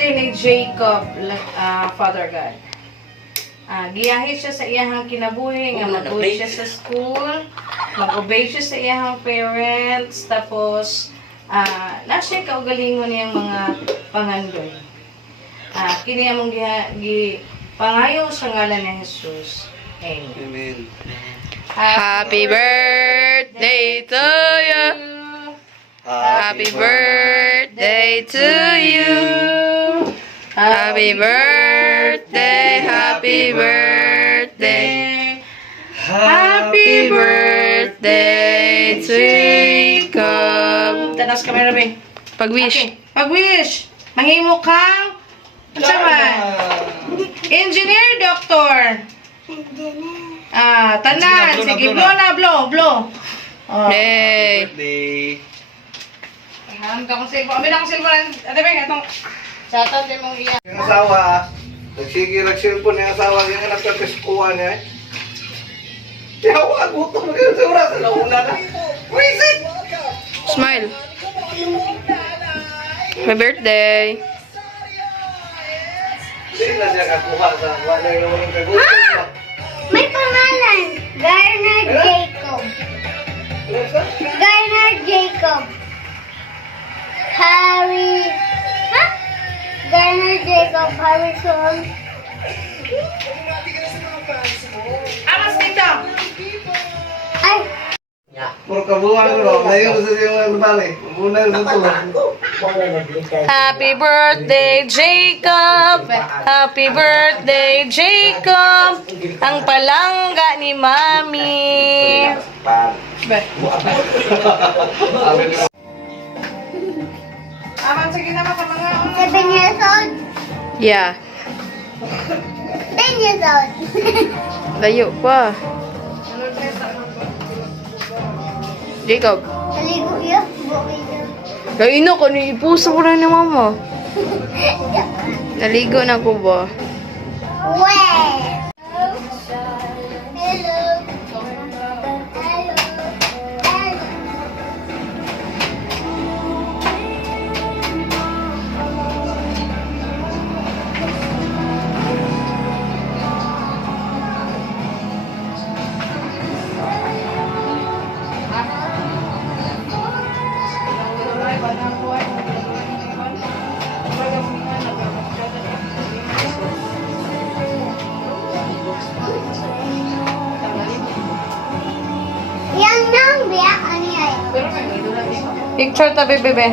birthday ni Jacob, Father God. Giyahi siya sa iyahang kinabuhi, nga mag-uwi siya sa school, mag-obey siya sa iyahang parents, tapos na siya kaugalingon niyang mga pangandoy. Kini among pangayo sa ngalan ni Jesus. Amen. Amen. Happy birthday to you. Happy birthday to you. Happy birthday, happy birthday. Happy birthday to Jacob. Tanas kamera ba? Pag-wish. Pag-wish. Mahimo kang ano man? Engineer, doctor. Tanan. Sige, blow na, blow. Hey. Birthday. Alam ka kung silbo. Amin akong silbo. Ate Beng, itong shoutout din mong iya. Yung asawa, nagsigil-cellphone yung asawa, yung anak sa peskuhan niya. Yawa, gutom na kayo sa oras. Nauna na. Wisit! Smile. Happy birthday. Hindi na siya kakuha sa wala yung kagutom. May pangalan. Garner Jacob. Garner Jacob. Harry. Ha? Garner Jacob Harrison. Amas dito. Ay, Puro kabuhan ko, ngayon sa siya mga balik. Muna yung tulo. Happy birthday, Jacob! Happy birthday, Jacob! Ang palangga ni Mami. Aman, sige na sa mga 7 years old. Yeah. 10 years old. Layo pa. Jacob. Naligo yun. Bukid yun. Kaino ko, ipuso ko lang ni mama. Naligo na ko ba? Where? Hello. Yang nang biya ani ay. picture tabi, bebe.